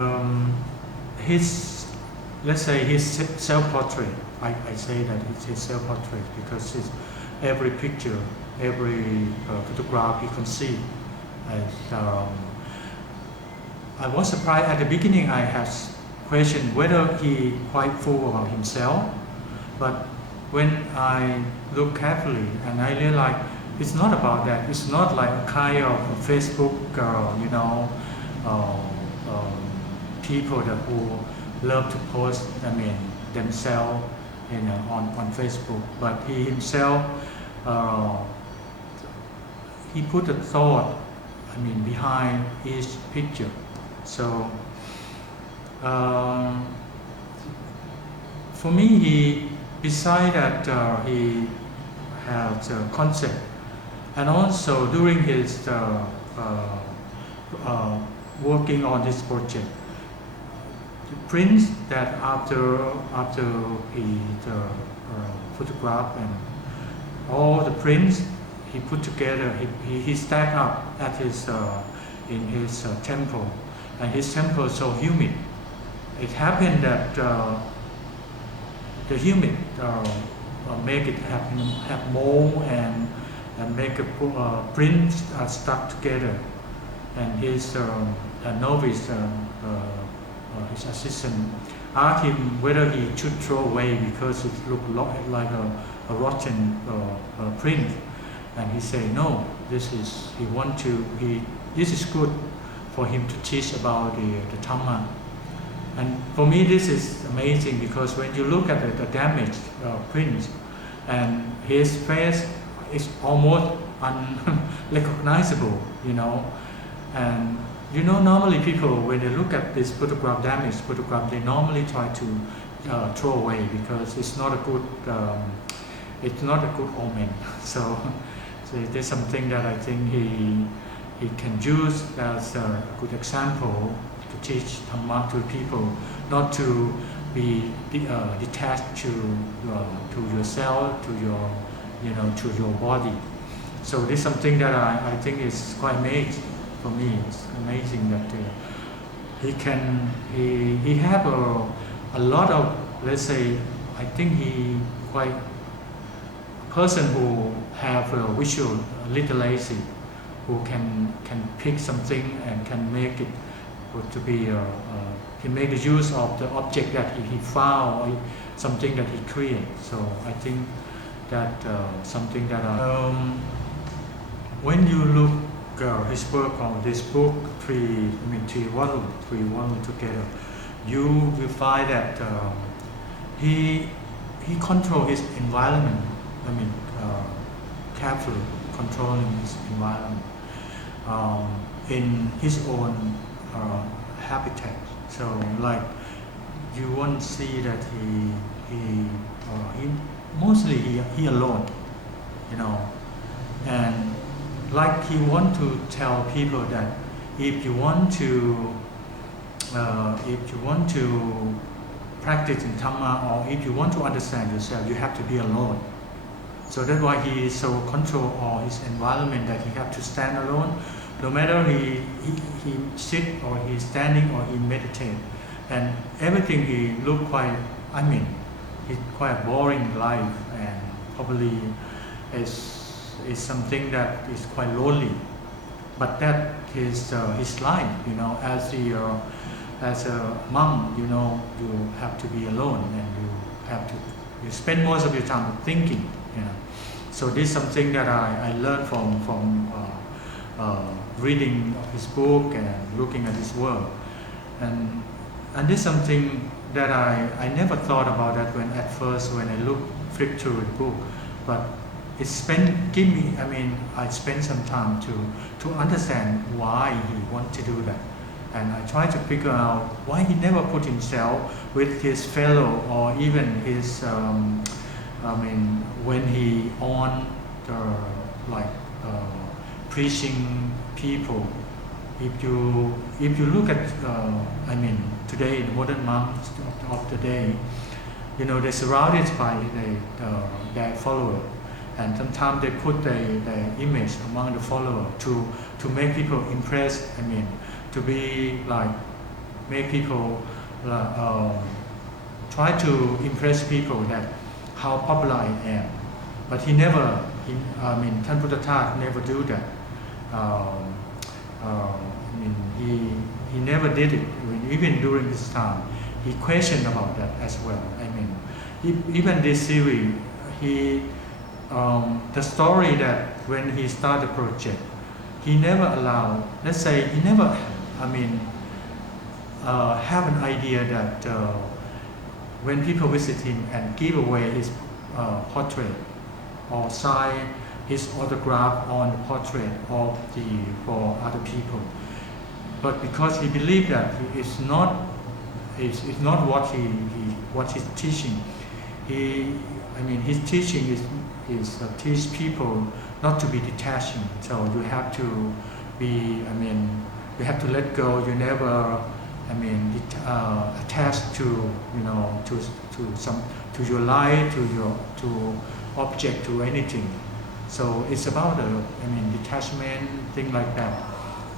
Um, his, let's say his self-portrait. I say that it's his self-portrait because his, every picture, every photograph he conceived. And, I was surprised at the beginning. I had questioned whether he quite full about himself, but when I look carefully and I realize it's not about that. It's not like a kind of Facebook, uh, um, people that who love to post, themselves, on Facebook. But he himself, uh, he put a thought, behind each picture. So, um, for me, he, beside that, he has a concept, and also during his uh, working on this project, the prints that after he photographed, and all the prints he put together, he stacked up at his in his temple, and his temple is so humid. It happened that the humid make it have mold, and make a print stuck together. And his novice, his assistant, asked him whether he should throw away because it looked like a rotten print. And he said no. This is good for him to teach about the Dharma. And for me, this is amazing because when you look at the damaged prints, and his face is almost unrecognizable, And normally people, when they look at this damaged photograph, they normally try to throw away because it's not a good omen. So there's something that I think he can use as a good example to teach Dhamma to people, not to be detached to yourself, to your body. So this is something that I think is quite amazing for me. It's amazing that he have a lot of, let's say, I think he quite a person who have a visual literacy, who can pick something and can make it to be he make the use of the object that he found, or something that he created. So I think that something that when you look his work on this book, three volumes together, you will find that he control his environment. Carefully controlling his environment in his own habitat. So like you won't see that he mostly he alone, and like he want to tell people that if you want to practice in Dhamma, or if you want to understand yourself, you have to be alone. So that's why he is so control all his environment, that he have to stand alone, no matter he sit or he's standing or he meditate, and everything he look quite. It's quite a boring life, and probably is something that is quite lonely. But that is his life, as a mom, you have to be alone, and you spend most of your time thinking. So this is something that I learned from reading his book and looking at his work, and this is something that I never thought about that when I flip through the book, but I spent some time to understand why he want to do that, and I try to figure out why he never put himself with his fellow, or even his when he on the preaching people. If you look at today, the modern monks of the day, they're surrounded by their followers, and sometimes they put their image among the followers to make people impressed. To be like make people try to impress people that how popular I am. But he never,ท่านพุทธทาส never do that. He never did it. Even during his time, he questioned about that as well. Even this series, the story that when he started the project, he never allowed. Let's say he never, have an idea that when people visit him and give away his portrait or sign his autograph on the portrait for other people. But because he believed that it's not what he's teaching. His teaching is teach people not to be detaching. So you have to be, you have to let go. You never, attached to to your life, to object, to anything. So it's about detachment, thing like that.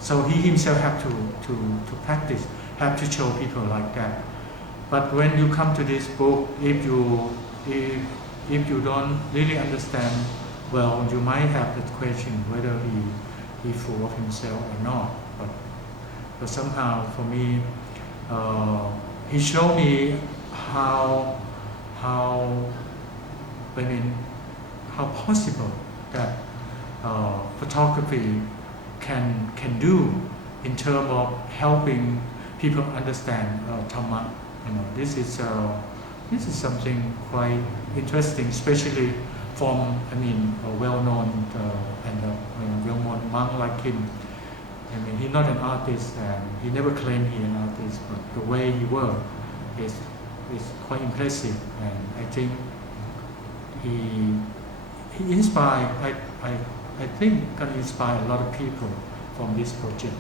So he himself have to practice, have to show people like that. But when you come to this book, if you don't really understand, well, you might have that question whether he full of himself or not. But somehow for me, he showed me how possible that photography can do in terms of helping people understand Dharma. This is something quite interesting, especially from a well-known and well-known monk like him. He's not an artist, and he never claimed he's an artist, but the way he works is quite impressive, and I think he inspired. I think can inspire a lot of people from this project.